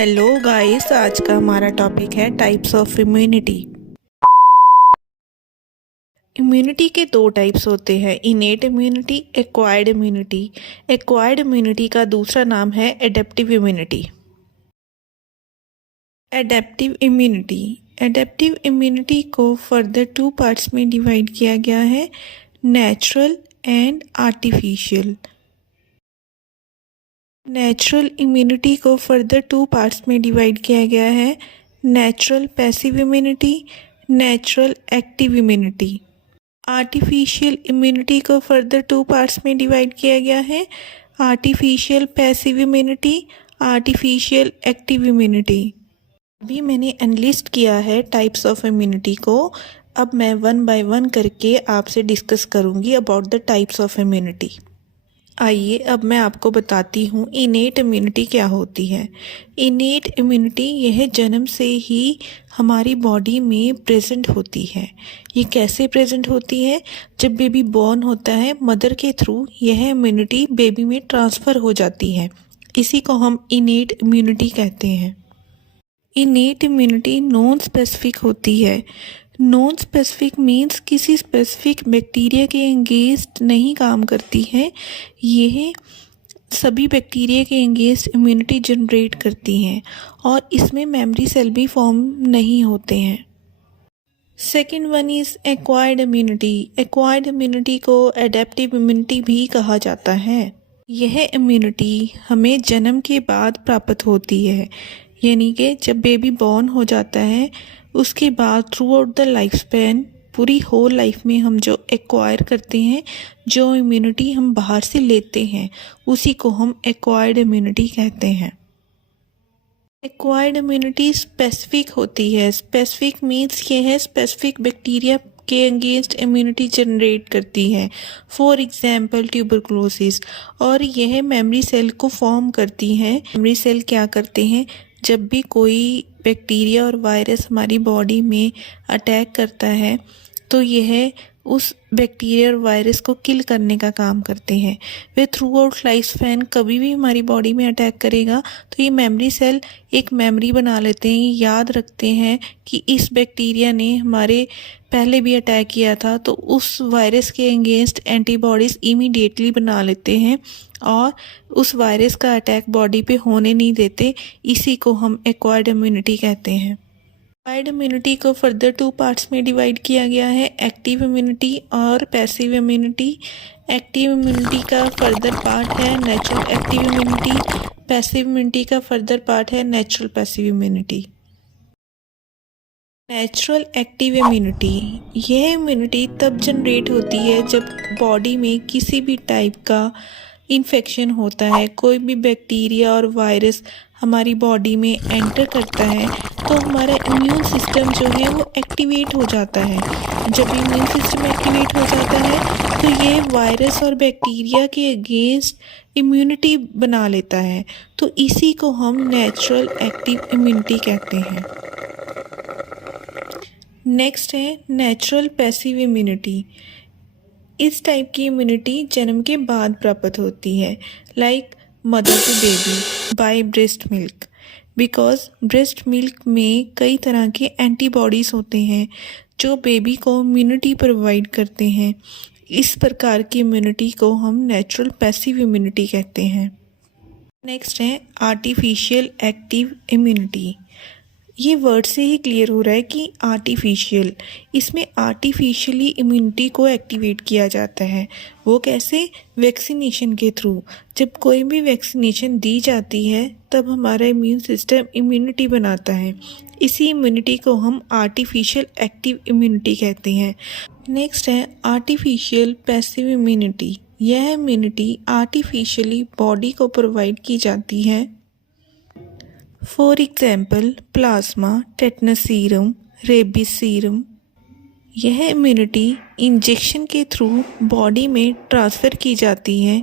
Hello guys, आज का हमारा टॉपिक है टाइप्स ऑफ इम्यूनिटी। इम्यूनिटी के दो टाइप्स होते हैं, innate immunity, acquired immunity. Acquired immunity का दूसरा नाम है adaptive immunity. Adaptive immunity adaptive immunity को फर्दर टू पार्ट्स में डिवाइड किया गया है, natural and artificial. Natural immunity को फर्दर टू पार्ट्स में डिवाइड किया गया है, natural passive immunity, natural active immunity. Artificial immunity को फर्दर टू पार्ट्स में डिवाइड किया गया है, artificial passive immunity, artificial active immunity. अभी मैंने एनलिस्ट किया है टाइप्स ऑफ इम्यूनिटी को। अब मैं वन बाय वन करके आपसे डिस्कस करूंगी about the types of immunity. आइए अब मैं आपको बताती हूँ इनेट इम्यूनिटी क्या होती है। इनेट इम्यूनिटी यह जन्म से ही हमारी बॉडी में प्रेजेंट होती है। ये कैसे प्रेजेंट होती है? जब बेबी बॉर्न होता है, मदर के थ्रू यह इम्यूनिटी बेबी में ट्रांसफ़र हो जाती है। इसी को हम इनेट इम्यूनिटी कहते हैं। इनेट इम्यूनिटी नॉन स्पेसिफिक होती है। नॉन स्पेसिफिक मीन्स किसी स्पेसिफिक बैक्टीरिया के अगेंस्ट नहीं काम करती है। यह सभी बैक्टीरिया के अगेंस्ट इम्यूनिटी जनरेट करती हैं और इसमें मेमोरी सेल भी फॉर्म नहीं होते हैं। Second one is acquired immunity. Acquired immunity को एडेप्टिव इम्यूनिटी भी कहा जाता है। यह इम्यूनिटी हमें जन्म के बाद प्राप्त होती है, यानी कि जब बेबी बॉर्न हो जाता है उसके बाद through out the life span, पूरी होल लाइफ में हम जो एक्वायर करते हैं, जो इम्यूनिटी हम बाहर से लेते हैं, उसी को हम एक्वायर्ड इम्यूनिटी कहते हैं। एक्वायर्ड इम्यूनिटी स्पेसिफिक होती है। स्पेसिफिक मीन्स ये है स्पेसिफिक बैक्टीरिया के अगेंस्ट इम्यूनिटी जनरेट करती है। For example tuberculosis. और यह मेमोरी सेल को फॉर्म करती हैं। मेमोरी सेल क्या करते हैं? जब भी कोई बैक्टीरिया और वायरस हमारी बॉडी में अटैक करता है तो यह उस बैक्टीरिया और वायरस को किल करने का काम करते हैं। Way through out life span कभी भी हमारी बॉडी में अटैक करेगा तो ये मेमोरी सेल एक मेमोरी बना लेते हैं, याद रखते हैं कि इस बैक्टीरिया ने हमारे पहले भी अटैक किया था, तो उस वायरस के अगेंस्ट एंटीबॉडीज़ इमीडिएटली बना लेते हैं और उस वायरस का अटैक बॉडी पे होने नहीं देते। इसी को हम एक्वायर्ड इम्यूनिटी कहते हैं। एक्वायर्ड इम्यूनिटी को फर्दर टू पार्ट्स में डिवाइड किया गया है, एक्टिव इम्यूनिटी और पैसिव इम्यूनिटी। एक्टिव इम्यूनिटी का फर्दर पार्ट है natural active immunity, passive immunity का फर्दर पार्ट है natural passive immunity. Natural active immunity, यह इम्यूनिटी तब जनरेट होती है जब बॉडी में किसी भी टाइप का इन्फेक्शन होता है, कोई भी बैक्टीरिया और वायरस हमारी बॉडी में एंटर करता है तो हमारा इम्यून सिस्टम जो है वो एक्टिवेट हो जाता है। जब इम्यून सिस्टम एक्टिवेट हो जाता है तो ये वायरस और बैक्टीरिया के अगेंस्ट इम्यूनिटी बना लेता है, तो इसी को हम नेचुरल एक्टिव इम्यूनिटी कहते हैं। नेक्स्ट है नेचुरल पैसिव इम्यूनिटी। इस टाइप की इम्यूनिटी जन्म के बाद प्राप्त होती है, like mother to baby by breast milk. Because breast milk में कई तरह के एंटीबॉडीज़ होते हैं जो बेबी को इम्यूनिटी प्रोवाइड करते हैं। इस प्रकार की इम्यूनिटी को हम नेचुरल पैसिव इम्यूनिटी कहते हैं। नेक्स्ट है आर्टिफिशियल एक्टिव इम्यूनिटी। ये वर्ड से ही क्लियर हो रहा है कि आर्टिफिशियल, इसमें आर्टिफिशियली इम्यूनिटी को एक्टिवेट किया जाता है। वो कैसे? वैक्सीनेशन के थ्रू। जब कोई भी वैक्सीनेशन दी जाती है तब हमारा इम्यून सिस्टम इम्यूनिटी बनाता है। इसी इम्यूनिटी को हम आर्टिफिशियल एक्टिव इम्यूनिटी कहते हैं। नेक्स्ट है आर्टिफिशियल पैसिव इम्यूनिटी। यह इम्यूनिटी आर्टिफिशियली बॉडी को प्रोवाइड की जाती है। For example plasma, tetanus serum, rabies serum. यह इम्यूनिटी इंजेक्शन के थ्रू बॉडी में ट्रांसफ़र की जाती है